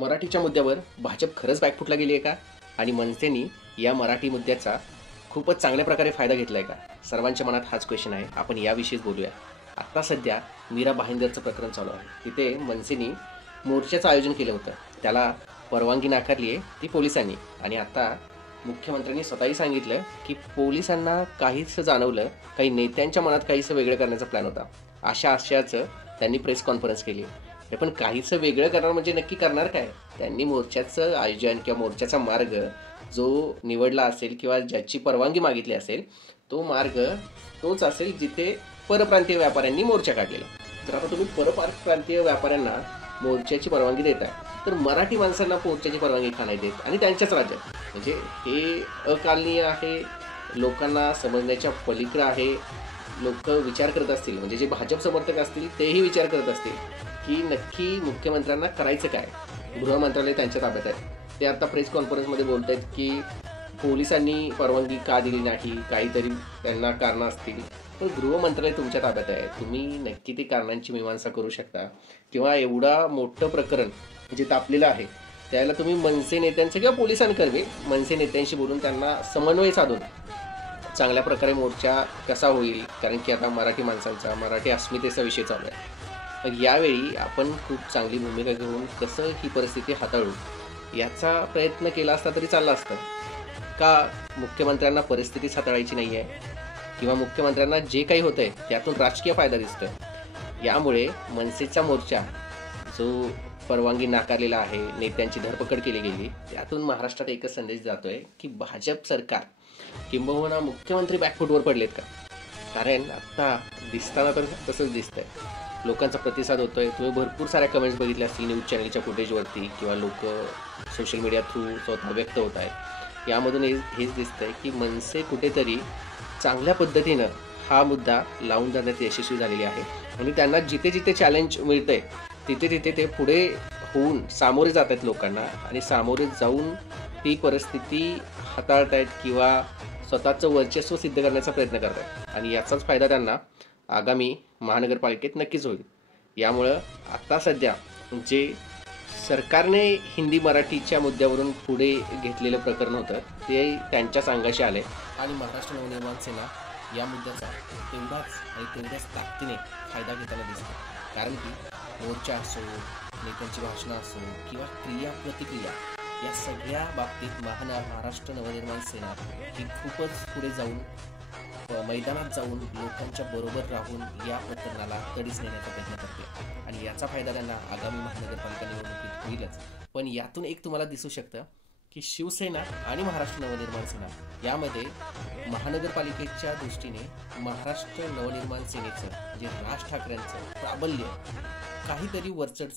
मराठीच्या मुद्द्यावर भाजप खरंच बॅकफुटला गेली आहे का? आणि मनसेनी या मराठी मुद्द्याचा खूपच चांगल्या प्रकारे फायदा घेतला आहे का? सर्वांच्या मनात हाच क्वेश्चन आहे. आपण याविषयीच बोलूया. आत्ता सध्या मीरा भाईंदरचं प्रकरण चालू आहे. तिथे मनसेनी मोर्चाचं आयोजन केलं होतं. त्याला परवानगी नाकारली आहे ती पोलिसांनी. आणि आता मुख्यमंत्र्यांनी स्वतःही सांगितलं की पोलिसांना काहीसं जाणवलं, काही नेत्यांच्या मनात काहीसं वेगळं करण्याचा प्लॅन होता. अशा आशयाचं त्यांनी प्रेस कॉन्फरन्स केली. हे पण काहीसं वेगळं करणार म्हणजे नक्की करणार काय? त्यांनी मोर्चाचं आयोजन किंवा मोर्चाचा मार्ग जो निवडला असेल किंवा ज्याची परवानगी मागितली असेल तो मार्ग तोच असेल जिथे परप्रांतीय व्यापाऱ्यांनी मोर्चा काढलेला. तर आता तुम्ही परप्रांतीय व्यापाऱ्यांना मोर्चाची परवानगी देताय, तर मराठी माणसांना मोर्चाची परवानगी का नाही देत? आणि त्यांच्याच राज्यात. म्हणजे हे अकालनीय आहे, लोकांना समजण्याच्या पलीकडे आहे. लोक विचार करत असतील, म्हणजे जे भाजप समर्थक असतील तेही विचार करत असतील की नक्की मुख्यमंत्र्यांना करायचं काय. गृह मंत्रालय त्यांच्या ताब्यात आहे. ते आता प्रेस कॉन्फरन्समध्ये बोलत आहेत की पोलिसांनी परवानगी का दिली नाही, काहीतरी त्यांना कारणं असतील. पण गृह मंत्रालय तुमच्या ताब्यात आहे. तुम्ही नक्की ती कारणांची मीमांसा करू शकता. किंवा एवढा मोठं प्रकरण जे तापलेलं आहे त्याला तुम्ही मनसे नेत्यांचं किंवा पोलिसांकर्मी मनसे नेत्यांशी बोलून त्यांना समन्वय साधून चांगल्या प्रकारे मोर्चा कसा होईल, कारण की आता मराठी माणसांचा, मराठी अस्मितेचा विषय चालू आहे. मग यावेळी आपण खूप चांगली भूमिका घेऊन कसं ही परिस्थिती हाताळू याचा प्रयत्न केला असता तरी चालला असतं का? मुख्यमंत्र्यांना परिस्थितीच हाताळायची नाही आहे किंवा मुख्यमंत्र्यांना जे काही होतं आहे त्यातून राजकीय फायदा दिसतोय. यामुळे मनसेचा मोर्चा जो परवानगी नाकारलेला आहे, नेत्यांची धरपकड केली गेली, त्यातून महाराष्ट्रात एकच संदेश जातोय की भाजप सरकार किंबहुना मुख्यमंत्री बॅकफुटवर पडलेत का? कारण आत्ता दिसताना तर तसंच दिसतंय. लोकांचा प्रतिसाद होतोय. तुम्ही भरपूर साऱ्या कमेंट्स बघितल्या असतील न्यूज चॅनलच्या फुटेजवरती किंवा लोक सोशल मीडिया थ्रू स्वतः व्यक्त होत आहेत. यामधून हेच दिसतंय की मनसे कुठेतरी चांगल्या पद्धतीनं हा मुद्दा लावून जाण्यात यशस्वी झालेली आहे. आणि त्यांना जिथे जिथे चॅलेंज मिळतंय तिथे तिथे ते पुढे होऊन सामोरे जात आहेत लोकांना आणि सामोरे जाऊन ती परिस्थिती हाताळतायत किंवा स्वतःचं वर्चस्व सिद्ध करण्याचा प्रयत्न करत आहेत. आणि याचाच फायदा त्यांना आगामी महानगरपालिकेत नक्कीच होईल. यामुळं आता सध्या जे सरकारने हिंदी मराठीच्या मुद्द्यावरून पुढे घेतलेलं प्रकरण होतं ते त्यांच्याच अंगाशी आले. आणि महाराष्ट्र नवनिर्माण सेना या मुद्द्याचा तेवढ्याच ताकदीने फायदा घेताना दिसतो. कारण की मोर्चा असो, नेत्यांची भाषणं असो किंवा क्रिया प्रतिक्रिया या सगळ्या बाबतीत महाराष्ट्र नवनिर्माण सेना ही खूपच पुढे जाऊन मैदानात जाऊन लोकांच्या बरोबर राहून या प्रकरणाला तडीस नेण्याचा प्रयत्न करते. आणि याचा फायदा त्यांना आगामी महानगरपालिका निवडणुकीत होईलच. पण यातून एक तुम्हाला दिसू शकतं की शिवसेना आणि महाराष्ट्र नवनिर्माण सेना यामध्ये महानगरपालिकेच्या दृष्टीने महाराष्ट्र नवनिर्माण सेनेचं म्हणजे राज ठाकरेंचं प्राबल्य काहीतरी वरचढ